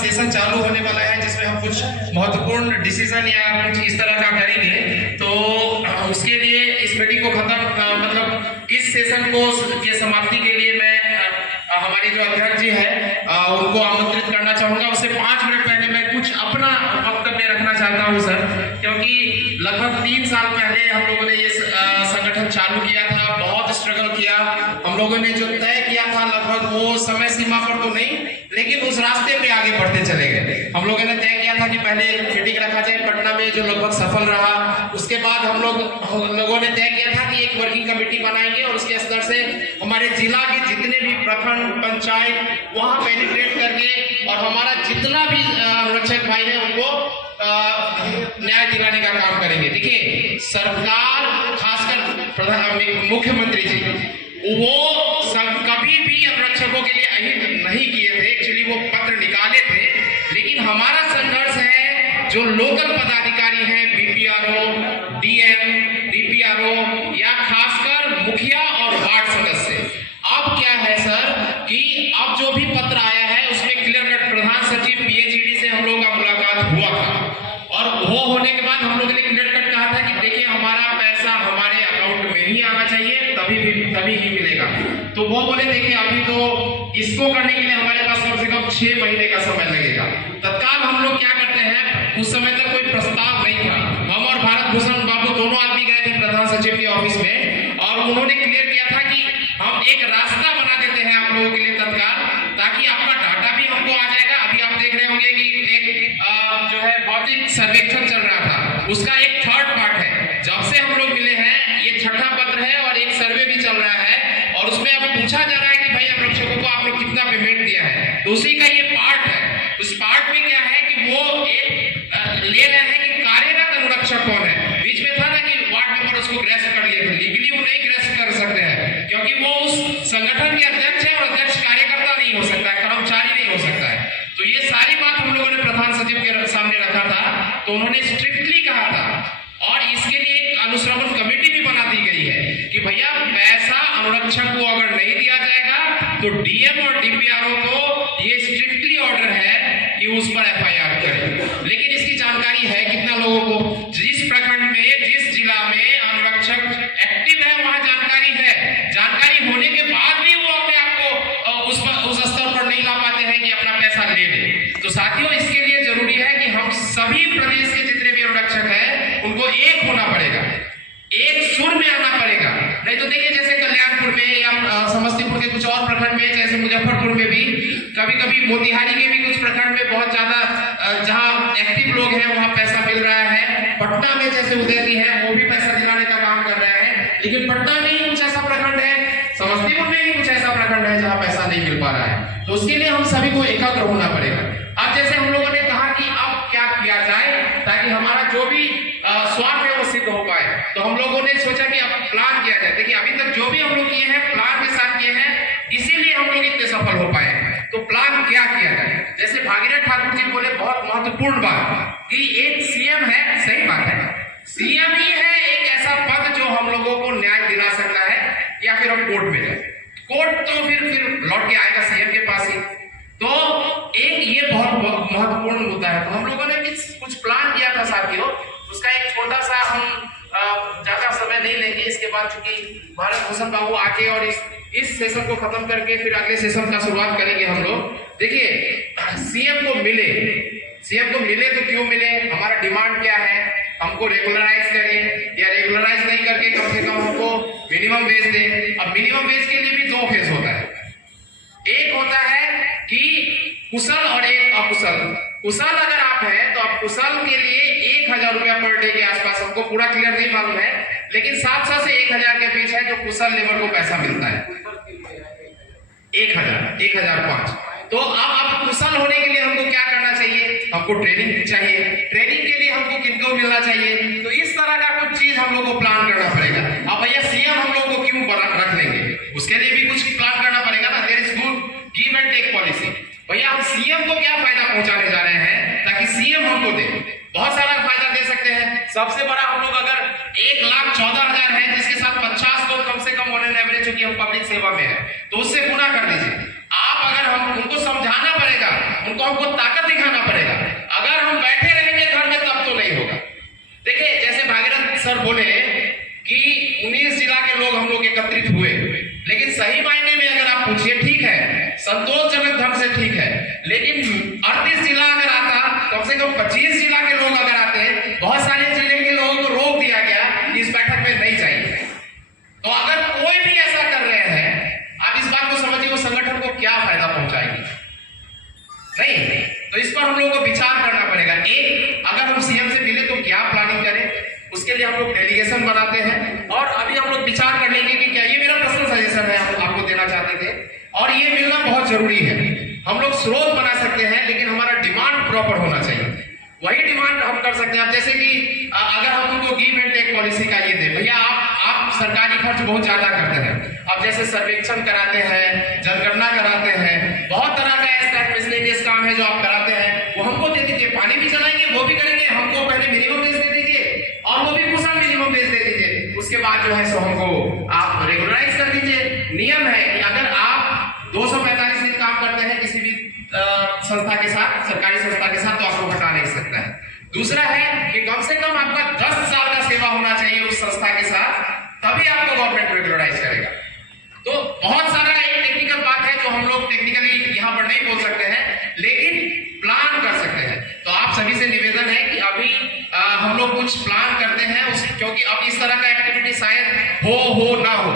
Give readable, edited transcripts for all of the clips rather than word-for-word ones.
Session चालू होने वाला है जिसमें हम कुछ महत्वपूर्ण डिसीजन या कुछ इस तरह का करेंगे। तो उसके लिए इस मीटिंग को खत्म मतलब इस सेशन को के समाप्ति के लिए मैं हमारे जो अध्यक्ष जी है उनको आमंत्रित करना चाहूंगा। उससे 5 मिनट पहले मैं कुछ अपना वक्तव्य रखना चाहता हूं सर, क्योंकि लगभग 3 साल पहले हम लोगों ने ये संगठन चालू किया था, बहुत स्ट्रगल किया। हम लोगों ने जो तय किया था लगभग वो समय सीमा पर तो नहीं, लेकिन उस रास्ते पे आगे बढ़ते चले गए। हम लोगों ने तय किया था कि पहले एक मीटिंग रखा जाए पटना में, जो लगभग सफल रहा। उसके बाद हम लोगों ने तय किया था कि एक वर्किंग कमेटी बनाएंगे और उसके स्तर से हमारे जिला के जितने भी प्रखंड पंचायत वहां पेनिट्रेट करके और हमारा जितना भी रक्षक भाई है उनको न्याय दिलाने का काम करेंगे। देखिए सरकार खासकर मुख्यमंत्री जी वो कभी भी आरक्षकों के लिए अहित नहीं किए थे। एक्चुअली वो पत्र निकाले थे, लेकिन हमारा संघर्ष है जो लोकल पदाधिकारी हैं, बीपीआरओ, डीएम, डीपीआरओ या खासकर मुखिया और वार्ड सदस्य। अब क्या है सर कि अब जो भी पत्र आया है उसमें क्लियर कट प्रधान सचिव पीएचईडी से हम लोगों का मुलाकात हुआ था और वो होने के बाद हम लोगों ने क्लियर कट कहा था कि देखिए हमारा पैसा हमारे अकाउंट में ही आना चाहिए, तभी ही मिलेगा। तो वो बोले देखिए अभी तो इसको करने के लिए हमारे पास कम से कम 6 महीने का समय लगेगा। तत्काल हम लोग क्या करते हैं, उस समय तक कोई प्रस्ताव नहीं था, हम और भारत भूषण बाबू दोनों आदमी गए थे प्रधान सचिव के ऑफिस में और उन्होंने क्लियर किया था कि हम एक रास्ता बना देते हैं आप लोगों के लिए तत्काल, ताकि आपका डाटा भी हमको आ जाएगा। अभी आप देख रहे होंगे कि एक जो है भौतिक सर्वेक्षण चल रहा था, उसका एक 3rd पार्ट है। जब से हम लोग मिले हैं ये 6ठा पत्र है और एक सर्वे भी चल रहा है और उसमें अब पूछा जा रहा है कि भाई आरक्षकों को आपने कितना पेमेंट दिया है। तो उसी का ये पार्ट है। उस पार्ट में क्या है कि वो एक ले रहे हैं कि कार्यरत अनुरक्षक कौन है। बीच में था ना कि वार्ड मेंबर उसको ग्रेस्ट कर लिए थे, लीगली वो नहीं ग्रेस्ट कर सकते हैं क्योंकि वो उस संगठन के अध्यक्ष है और अध्यक्ष कार्यकर्ता नहीं हो सकता है, कर्मचारी नहीं हो सकता है। तो ये सारी बात हम लोगों ने प्रधान सचिव के सामने रखा था, तो उन्होंने स्ट्रिक्टली कहा था और इसके लिए एक अनुश्रवण कमेटी भी बना दी गई है कि भैया पैसा अनुरक्षक को अगर नहीं दिया जाएगा तो डीएम और डीपीआरओ को ये स्ट्रिक्टली ऑर्डर है कि उस पर एफआईआर करें। लेकिन इसकी जानकारी है कितना लोगों को? जिस प्रखंड में जिस जिला में अनुरक्षक एक्टिव है वहां जानकारी है। जानकारी होने के बाद भी वो अपने आप को उस स्तर पर नहीं ला पाते हैं कि अपना पैसा ले ले। तो साथियों इसके लिए जरूरी है कि हम सभी प्रदेश के जितने भी अनुरक्षक हैं उनको एक होना पड़ेगा, एक सुर में आना पड़ेगा। नहीं तो देखिए जैसे कल्याणपुर में या समस्तीपुर के कुछ और प्रखंड में, जैसे मुजफ्फरपुर में भी कभी कभी, मोतिहारी के भी कुछ प्रखंड में बहुत ज्यादा जहां एक्टिव लोग हैं वहां पैसा मिल रहा है। पटना में जैसे उदयती है वो भी पैसा दिलाने का काम कर रहे हैं, लेकिन पटना में ही कुछ ऐसा प्रखंड है, समस्तीपुर में ही कुछ ऐसा प्रखंड है जहां पैसा नहीं मिल पा रहा है। तो उसके लिए हम सभी को एकत्र होना पड़ेगा। अब जैसे हम लोगों ने कहा कि अब क्या किया जाए ताकि हमारा जो भी स्वार्थ है वो सिद्ध हो पाए, तो हम लोगों ने सोचा कि अब प्लान किया जाए। देखिए अभी तक जो भी हम लोग किए हैं प्लान के साथ किए हैं, इसीलिए हम लोग इतने सफल हो पाए हैं। तो प्लान क्या किया जाए? जैसे भागीरथ ठाकुर जी बोले बहुत महत्वपूर्ण बात कि एक सीएम है, सही बात है, सीएम ही है एक ऐसा पद जो हम लोगों को न्याय दिला सकता है, या फिर हम कोर्ट में जाए। कोर्ट तो फिर लौट के आएगा सीएम के पास ही। तो एक ये बहुत महत्वपूर्ण मुद्दा है। तो हम लोगों ने भी कुछ प्लान किया था साथियों, उसका एक छोटा सा, हम ज्यादा समय नहीं लेंगे इसके बाद, चूंकि भारत भूषण बाबू आके और इस सेशन को खत्म करके फिर अगले सेशन का शुरुआत करेंगे हम लोग। देखिए सीएम को मिले तो क्यों मिले, हमारा डिमांड क्या है, हमको रेगुलराइज करें या रेगुलराइज नहीं करके कम से कम हमको मिनिमम वेज दें। अब मिनिमम वेज के लिए भी 2 फेज होता है, एक होता है कि कुशल और एक अकुशल। कुशल अगर आप हैं तो आप कुशल के लिए 1000 रुपया पर डे के आसपास, हमको पूरा क्लियर नहीं मालूम है, लेकिन 700 से 1000 के बीच है जो कुशल लेबर को पैसा मिलता है। 1005। तो अब कुशल होने के लिए हमको क्या करना चाहिए, हमको ट्रेनिंग चाहिए। ट्रेनिंग के लिए हमको किनको मिलना चाहिए, तो इस तरह का कुछ चीज हम लोग को प्लान करना पड़ेगा। अब भैया सीएम हम लोग को क्यों रख लेंगे, उसके लिए भी कुछ प्लान करना पड़ेगा ना। There is good give and take policy. भैया हम सीएम को क्या फायदा पहुंचाने जा रहे हैं ताकि सीएम हमको दे, बहुत सारा फायदा दे सकते हैं। सबसे बड़ा हम लोग अगर 1,14,000 है जिसके साथ 50 लोग कम से कम ऑन एन एवरेज, क्योंकि हम पब्लिक सेवा में है, तो उससे गुना कर दीजिए आप। अगर हम उनको समझाना पड़ेगा, उनको हमको ताकत लेकिन 38 जिला अगर आता, कम से कम 25 जिला के लोग अगर आते, बहुत सारे जिले के लोगों को रोक दिया गया कि इस बैठक में नहीं चाहिए। तो अगर कोई भी ऐसा कर रहे हैं, आप इस बात को समझिए वो संगठन को क्या फायदा पहुंचाएगी। नहीं, तो इस पर हम लोगों को विचार करना पड़ेगा। एक, अगर हम सीएम से मिले तो क्या प्लानिंग करें, उसके लिए हम लोग डेलीगेशन बनाते हैं और अभी हम लोग विचार कर लेंगे कि क्या, ये मेरा पर्सनल सजेशन है, हम आपको देना चाहते थे और ये मिलना बहुत जरूरी है। हम लोग स्रोत बना सकते हैं लेकिन हमारा डिमांड प्रॉपर होना चाहिए, वही डिमांड हम कर सकते हैं। अब जैसे कि अगर हम उनको गिव एंड टेक पॉलिसी का ये दे, भैया आप सरकारी खर्च बहुत ज्यादा करते हैं, अब जैसे सर्वेक्षण कराते हैं, जनगणना कराते हैं, बहुत तरह का ऐसा मिसलेनियस काम है जो आप कराते हैं, वो हमको दे दीजिए, पानी भी चलाएंगे वो भी करेंगे, हमको पहले मिनिमम वेज दे दीजिए और वो भी कुशल मिनिमम वेज दे दीजिए, उसके बाद जो है सो हमको आप रेगुलराइज कर दीजिए। नियम है कि अगर आप 245 दिन काम करते हैं किसी भी संस्था के साथ, सरकारी संस्था के साथ, तो आपको हटा नहीं सकता है। दूसरा है कि कम से कम आपका 10 साल का सेवा होना चाहिए उस संस्था के साथ, तभी आपको गवर्नमेंट रेगुलराइज करेगा। तो बहुत सारा एक टेक्निकल बात है जो हम लोग टेक्निकली यहाँ पर नहीं बोल सकते हैं, लेकिन प्लान कर सकते हैं। तो आप सभी से निवेदन है कि अभी हम लोग कुछ प्लान करते हैं क्योंकि अब इस तरह का एक्टिविटी शायद हो ना हो,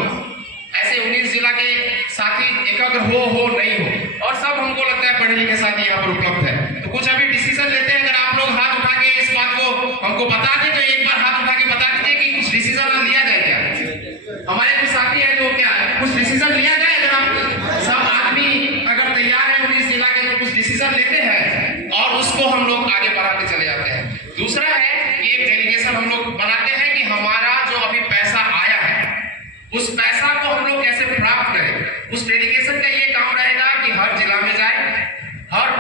ऐसे 19 जिला के साथी एकाग्र हो नहीं हो, और सब हमको लगता है पढ़े लिखे साथी यहाँ पर उपलब्ध है। तो कुछ अभी डिसीजन लेते हैं, अगर आप लोग हाथ उठा के इस बात को हमको बता दें तो एक बार हाथ उठा के बता दीजिए कि कुछ डिसीजन लिया जाए क्या। हमारे कुछ साथी है जो क्या कुछ डिसीजन लिया जाए, अगर आप सब आदमी अगर तैयार है 19 जिला के तो कुछ डिसीजन लेते हैं और उसको हम लोग आगे बढ़ाते चले जाते हैं। दूसरा है कि एक डेलीगेशन हम लोग बनाते हैं कि हमारा जो अभी पैसा आया है उस पैसा को हम लोग कैसे प्राप्त करें। उस डेलीगेशन का ये काम रहेगा कि हर जिला में जाए, हर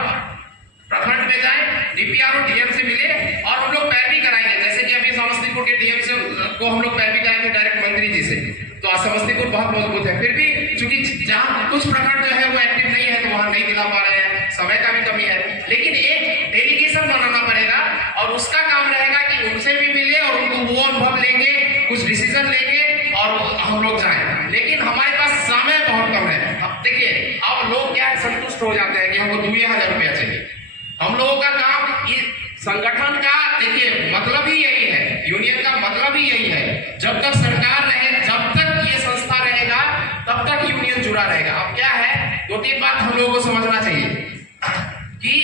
प्रखंड में जाए, डीपीआर और डीएम से मिले और हम लोग पैरवी कराएंगे। जैसे कि अभी समस्तीपुर के डीएम से को हम लोग पैरवी कराएंगे डायरेक्ट मंत्री जी से, तो समस्तीपुर बहुत मजबूत है। फिर भी चूंकि जहाँ कुछ प्रखंड जो है वो एक्टिव नहीं है तो वहां नहीं दिला पा रहे हैं, समय का भी कमी है, लेकिन एक डेलीगेशन बनाना पड़ेगा और उसका काम रहेगा कि उनसे भी मिले और उनको वो अनुभव लेंगे, कुछ डिसीजन लेंगे और हम लोग जाएं। लेकिन हमारे पास समय बहुत कम है। अब देखिए, अब लोग क्या संतुष्ट हो जाते हैं कि हमको 2000 रुपया चाहिए। हम लोगों का काम ये संगठन का, देखिए मतलब ही यही है, यूनियन का मतलब ही यही है, जब तक सरकार रहे, जब तक ये संस्था रहेगा तब तक यूनियन जुड़ा रहेगा। अब क्या है, 2-3 बात हम लोगों को समझना चाहिए कि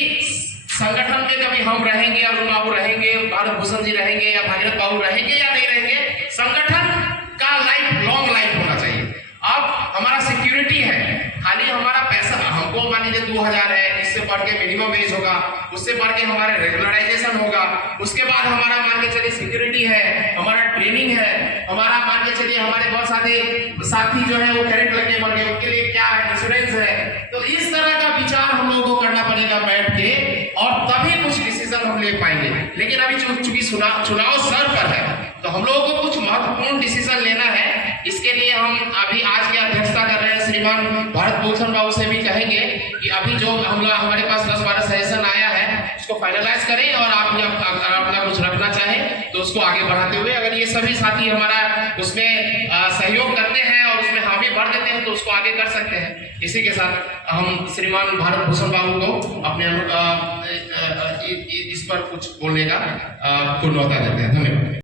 संगठन में कभी हम रहेंगे, अरुण बाबू रहेंगे, भारत भूषण जी रहेंगे या भागीरथ बाबू रहेंगे या नहीं रहेंगे, संगठन का लाइफ लॉन्ग लाइफ होना चाहिए। अब हमारा सिक्योरिटी है, खाली हमारा पैसा, हमको मान लीजिए 2000 है, इससे बढ़ के मिनिमम वेज होगा, उससे बढ़ के हमारा रेगुलराइजेशन होगा, उसके बाद हमारा मान के चलिए सिक्योरिटी है, हमारा ट्रेनिंग है, हमारा मान के चलिए हमारे बहुत सारे साथी जो है वो करंट लगे मर गए, उनके लिए क्या है, इंश्योरेंस है। तो इस तरह का विचार हम लोगों को करना पड़ेगा बैठ के, और तभी कुछ डिसीजन हम ले पाएंगे। लेकिन अभी चूंकि चुनाव सर पर है तो हम लोगों को कुछ महत्वपूर्ण डिसीजन लेना है। इसके लिए हम अभी आज की अध्यक्षता कर रहे हैं श्रीमान भारत भूषण बाबू से भी कहेंगे कि अभी जो हमारे पास 10-12 सजेशन आया है उसको फाइनलाइज करें, और आप अगर अपना कुछ रखना चाहें तो उसको आगे बढ़ाते हुए, अगर ये सभी साथी हमारा उसमें सहयोग करते हैं और उसमें हामी भर देते हैं तो उसको आगे कर सकते हैं। इसी के साथ हम श्रीमान भारत भूषण बाबू को अपने इस पर कुछ बोलने का पूर्ण मौका देते हैं। धन्यवाद।